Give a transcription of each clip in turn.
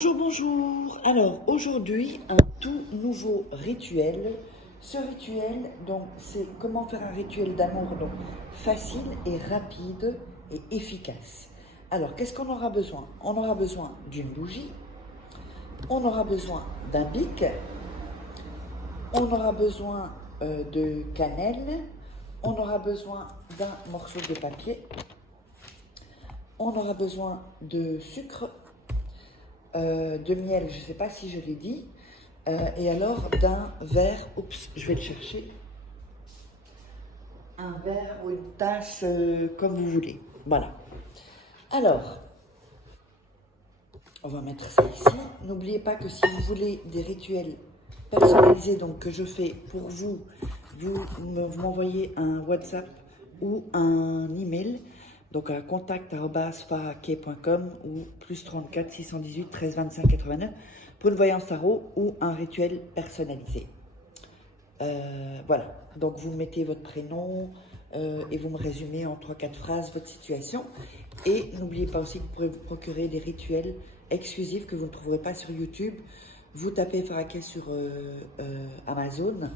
Bonjour, bonjour. Alors aujourd'hui, un tout nouveau rituel. Ce rituel, donc, c'est comment faire un rituel d'amour donc facile et rapide et efficace. Alors, qu'est-ce qu'on aura besoin? On aura besoin d'une bougie, on aura besoin d'un bic, on aura besoin de cannelle, on aura besoin d'un morceau de papier, on aura besoin de sucre, de miel, je ne sais pas si je l'ai dit, et alors d'un verre, oups, je vais le chercher, un verre ou une tasse, comme vous voulez. Voilà. Alors, on va mettre ça ici. N'oubliez pas que si vous voulez des rituels personnalisés, donc que je fais pour vous, vous m'envoyez un WhatsApp ou un email, donc à contact@farake.com ou +34 618 13 25 89 pour une voyance tarot ou un rituel personnalisé. Voilà, donc vous mettez votre prénom et vous me résumez en 3-4 phrases votre situation. Et n'oubliez pas aussi que vous pourrez vous procurer des rituels exclusifs que vous ne trouverez pas sur YouTube. Vous tapez Farake sur Amazon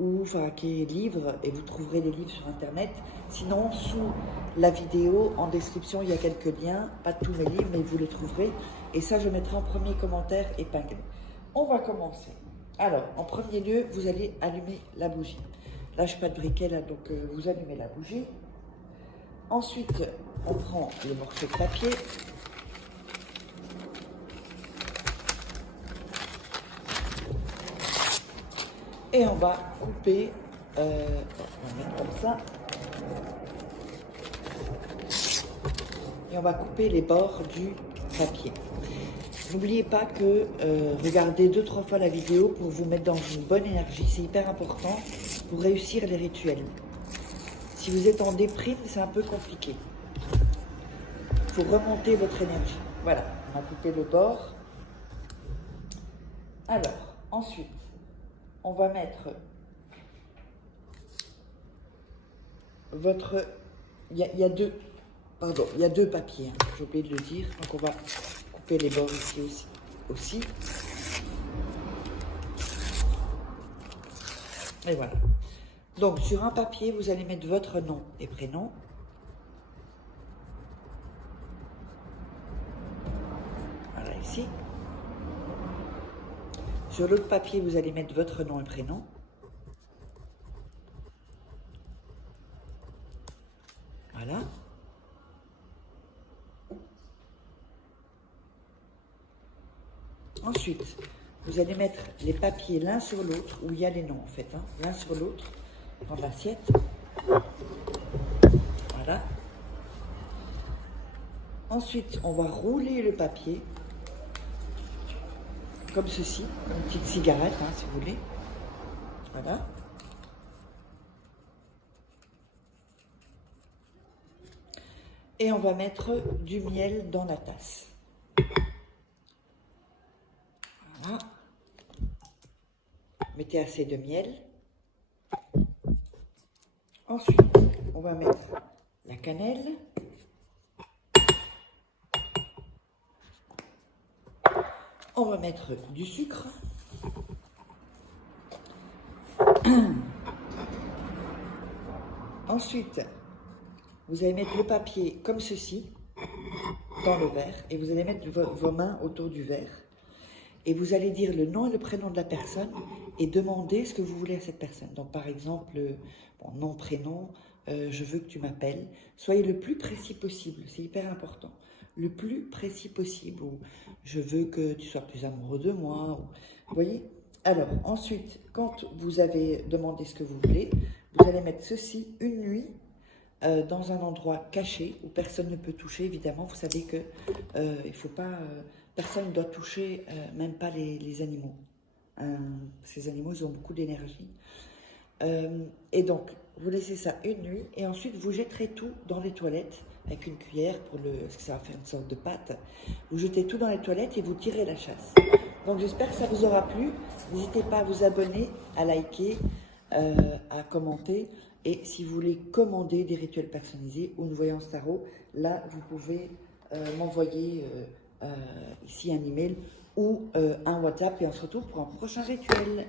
ou Farake livre et vous trouverez des livres sur Internet. Sinon, sous la vidéo, en description, il y a quelques liens, pas tous mes livres, mais vous les trouverez. Et ça, je mettrai en premier commentaire épinglé. On va commencer. Alors, en premier lieu, vous allez allumer la bougie. Là, je n'ai pas de briquet, là, donc vous allumez la bougie. Ensuite, on prend le morceau de papier. Et on va couper, on va mettre comme ça. Et on va couper les bords du papier. N'oubliez pas que regardez 2-3 fois la vidéo pour vous mettre dans une bonne énergie. C'est hyper important pour réussir les rituels. Si vous êtes en déprime, c'est un peu compliqué. Il faut remonter votre énergie. Voilà, on a coupé le bord. Alors, ensuite, on va mettre votre... Il y a deux papiers, hein, j'ai oublié de le dire. Donc, on va couper les bords ici aussi. Et voilà. Donc, sur un papier, vous allez mettre votre nom et prénom. Voilà, ici. Sur l'autre papier, vous allez mettre votre nom et prénom. Voilà. Ensuite, vous allez mettre les papiers l'un sur l'autre, où il y a les noms en fait, hein, l'un sur l'autre, dans l'assiette. Voilà. Ensuite, on va rouler le papier, comme ceci, comme une petite cigarette, hein, si vous voulez. Voilà. Et on va mettre du miel dans la tasse. Voilà. Mettez assez de miel. Ensuite, on va mettre la cannelle. On va mettre du sucre. Ensuite, vous allez mettre le papier comme ceci dans le verre et vous allez mettre vos mains autour du verre. Et vous allez dire le nom et le prénom de la personne et demander ce que vous voulez à cette personne. Donc, par exemple, bon, nom, prénom, je veux que tu m'appelles. Soyez le plus précis possible, c'est hyper important. Le plus précis possible. Ou je veux que tu sois plus amoureux de moi. Ou, vous voyez? Alors, ensuite, quand vous avez demandé ce que vous voulez, vous allez mettre ceci une nuit dans un endroit caché où personne ne peut toucher. Évidemment, vous savez que il faut pas... personne ne doit toucher, même pas les animaux. Ces animaux, ils ont beaucoup d'énergie. Et donc, vous laissez ça une nuit et ensuite vous jetterez tout dans les toilettes avec une cuillère parce que ça va faire une sorte de pâte. Vous jetez tout dans les toilettes et vous tirez la chasse. Donc, j'espère que ça vous aura plu. N'hésitez pas à vous abonner, à liker, à commenter. Et si vous voulez commander des rituels personnalisés ou une voyance tarot, là, vous pouvez m'envoyer ici un email ou un WhatsApp et on se retrouve pour un prochain rituel.